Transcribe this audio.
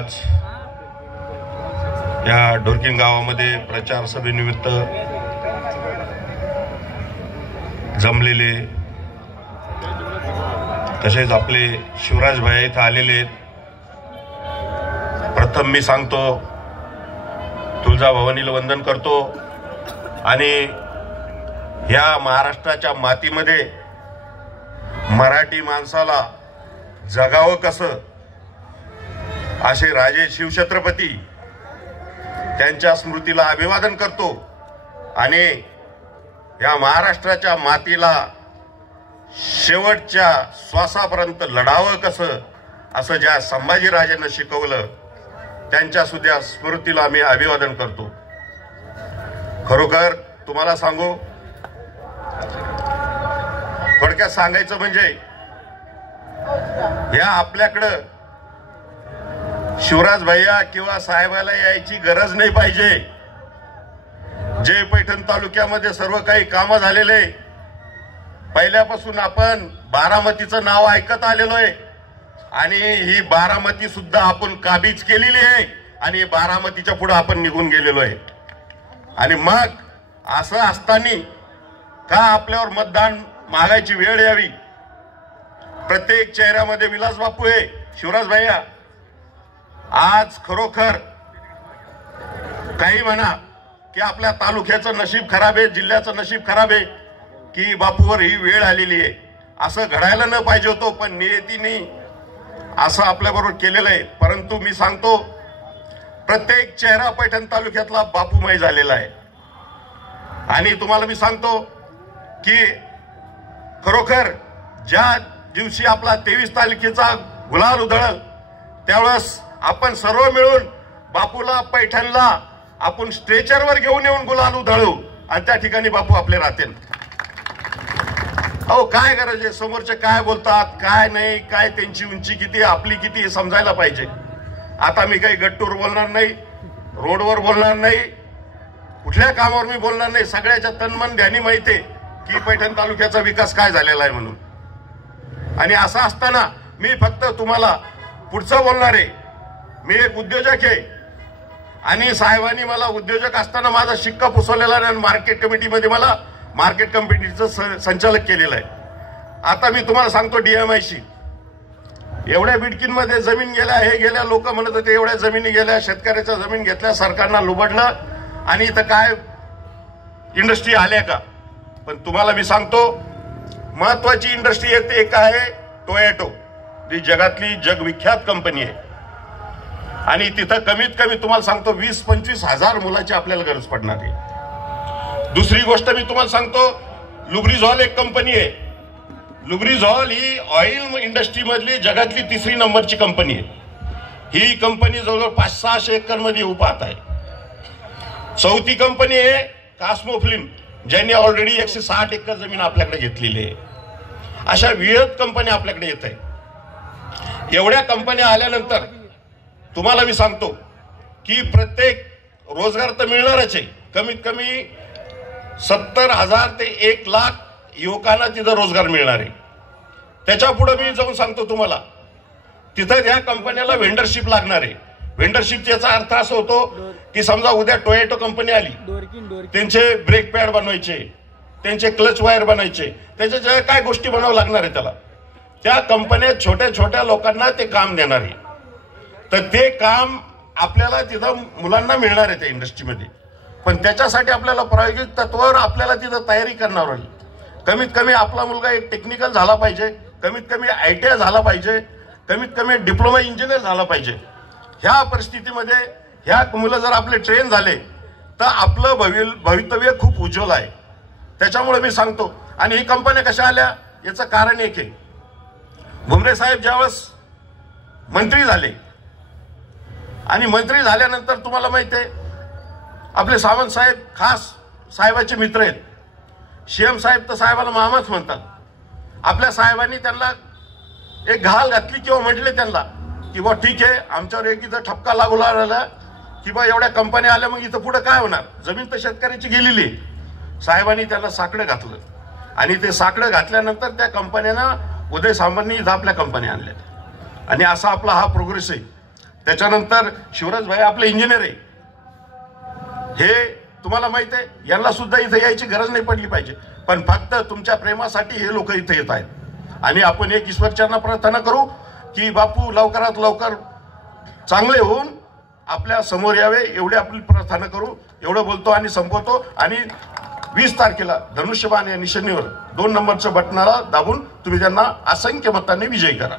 आज या ढोरकिंग गावामध्ये प्रचार सभेनिमित्त जमलेले तसेच आपले शिवराज भाई इथं आलेले आहेत। प्रथम मी सांगतो तुळजाभवानीला वंदन करतो आणि या महाराष्ट्राच्या मातीमध्ये मराठी माणसाला जगावं कसं असे राजे शिवछत्रपती त्यांच्या स्मृतीला अभिवादन करतो आणि या महाराष्ट्राच्या मातीला शेवटच्या श्वासापर्यंत लढावं कसं असं ज्या संभाजीराजांना शिकवलं त्यांच्या सुद्धा स्मृतीला मी अभिवादन करतो। खरोखर तुम्हाला सांगू, थोडक्यात सांगायचं म्हणजे या आपल्याकडं शिवराज भैया किंवा साहेबाला यायची गरज नाही पाहिजे। जे पैठण तालुक्यामध्ये सर्व काही कामं झालेले, पहिल्यापासून आपण बारामतीचं नाव ऐकत आलेलो आहे आणि ही बारामती सुद्धा आपण काबीज केलेली आहे आणि बारामतीच्या पुढे आपण निघून गेलेलो आहे। आणि मग असं असताना का आपल्यावर मतदान मागायची वेळ यावी? प्रत्येक चेहऱ्यामध्ये विलास बापू आहे, शिवराज भैया। आज खरोखर काही म्हणा की आपल्या तालुक्याचं नशीब खराब आहे, जिल्ह्याचं नशीब खराब आहे की बापूवर ही वेळ आलेली आहे। असं घडायला न पाहिजे होतं, पण नियतीने असं आपल्याबरोबर केलेलं आहे। परंतु मी सांगतो प्रत्येक चेहरा पैठण तालुक्यातला बापूमय झालेला आहे। आणि तुम्हाला मी सांगतो की खरोखर ज्या दिवशी आपला 23 तारखेचा गुलाल उधळल त्यावेळेस आपण सर्व मिळून बापूला पैठणला आपण स्ट्रेचरवर घेऊन येऊन गुलाल उधळू आणि त्या ठिकाणी बापू आपले राहतील। अहो काय गरज आहे, समोरचे काय बोलतात काय नाही, काय त्यांची उंची किती आपली किती हे समजायला पाहिजे। आता मी काही गट्टूर बोलणार नाही, रोडवर बोलणार नाही, कुठल्या कामावर मी बोलणार नाही। सगळ्याच्या तनमन ध्यानी माहिती आहे की पैठण तालुक्याचा विकास काय झालेला आहे म्हणून। आणि असं असताना मी फक्त तुम्हाला पुढचं बोलणार आहे। मी एक उद्योजक आहे आणि साहेबांनी मला उद्योजक असताना माझा शिक्का पुसवलेला आणि मार्केट कमिटीमध्ये मला मार्केट कमिटीचं संचालक केलेलं आहे। आता मी तुम्हाला सांगतो DMIC एवढ्या बिडकींमध्ये जमीन गेल्या, हे गेल्या, लोक म्हणत होते एवढ्या जमिनी गेल्या, शेतकऱ्याच्या जमीन घेतल्या, सरकारनं लुबडलं आणि इथं काय इंडस्ट्री आल्या का? पण तुम्हाला मी सांगतो महत्वाची इंडस्ट्री येते एक आहे टोयोटो, जी जगातली जगविख्यात कंपनी आहे आणि तिथं कमीत कमी तुम्हाला सांगतो 20-25 हजार मुलाची आपल्याला गरज पडणार आहे। दुसरी गोष्ट मी तुम्हाला सांगतो लुब्रिझॉल एक कंपनी आहे। लुब्रिझॉल ही ऑइल इंडस्ट्री मधली जगातली 3री नंबरची कंपनी आहे। ही कंपनी जवळजवळ 500-600 एकर मध्ये उभारत आहे। 4थी कंपनी आहे कास्मो फिल्म, ज्यांनी ऑलरेडी 160 एकर जमीन आपल्याकडे घेतलेली आहे। अशा विविध कंपन्या आपल्याकडे येत आहे। एवढ्या कंपन्या आल्यानंतर तुम्हाला मी सांगतो की प्रत्येक रोजगार तर मिळणारच आहे। कमीत कमी 70,000 ते 1,00,000 युवकांना तिथं रोजगार मिळणार आहे। त्याच्या पुढे मी जाऊन सांगतो तुम्हाला तिथं या कंपन्याला वेंडरशिप लागणार आहे। वेंडरशिप याचा अर्थ असा होतो की समजा उद्या टोयोटो कंपनी आली, त्यांचे ब्रेक पॅड बनवायचे, त्यांचे क्लच वायर बनायचे, त्याच्या ज्या काय गोष्टी बनावं लागणार आहे त्याला, त्या कंपन्या छोट्या छोट्या लोकांना ते काम देणार आहे। तर ते काम आपल्याला तिथं मुलांना मिळणार आहे त्या इंडस्ट्रीमध्ये। पण त्याच्यासाठी आपल्याला प्रायोगिक तत्वावर आपल्याला तिथं तयारी करणार आहे। कमीत कमी आपला मुलगा एक टेक्निकल झाला पाहिजे, कमीत कमी ITI झाला पाहिजे, कमीत कमी डिप्लोमा इंजिनियर झाला पाहिजे। ह्या परिस्थितीमध्ये ह्या मुलं जर आपले ट्रेन झाले तर आपलं भवितव्य खूप उज्ज्वल आहे। त्याच्यामुळे मी सांगतो आणि ही कंपन्या कशा आल्या याचं कारण एक आहे, भुमरे साहेब ज्यावेळेस मंत्री झाले आणि मंत्री झाल्यानंतर तुम्हाला माहिती आहे आपले सावंत साहेब खास साहेबाचे मित्र आहेत। CM साहेब तर साहेबाला मामाच म्हणतात। आपल्या साहेबांनी त्यांना एक घाल घातली किंवा म्हटले त्यांना की बा ठीक आहे आमच्यावर एक इथं ठपका लागू लागला की बा एवढ्या कंपन्या आल्या मग इथं पुढे काय होणार, जमीन तर शेतकऱ्याची गेलेली। साहेबांनी त्यांना साकडं घातलं आणि ते साकडं घातल्यानंतर त्या कंपन्यांना उदय सामंतांनी इथं आपल्या कंपन्या आणल्या आणि असा आपला हा प्रोग्रेस आहे। त्याच्यानंतर शिवराज भाई आपले इंजिनियर आहे, हे तुम्हाला माहित आहे. यांना सुद्धा इथे यायची गरज नाही पडली पाहिजे, पण फक्त तुमच्या प्रेमासाठी हे लोक इथे येत आहेत. आणि आपण एक ईश्वरचरणी प्रार्थना करू की बापू लवकरात लवकर चांगले होऊन आपल्या समोर यावे, एवढी आपली प्रार्थना करू. एवढं बोलतो आणि संपवतो. आणि 20 तारखेला धनुष्यबाण या निशाणीवर 2 नंबरच्या बटनाला दाबून तुम्ही त्यांना असंख्य मतांनी विजयी करा.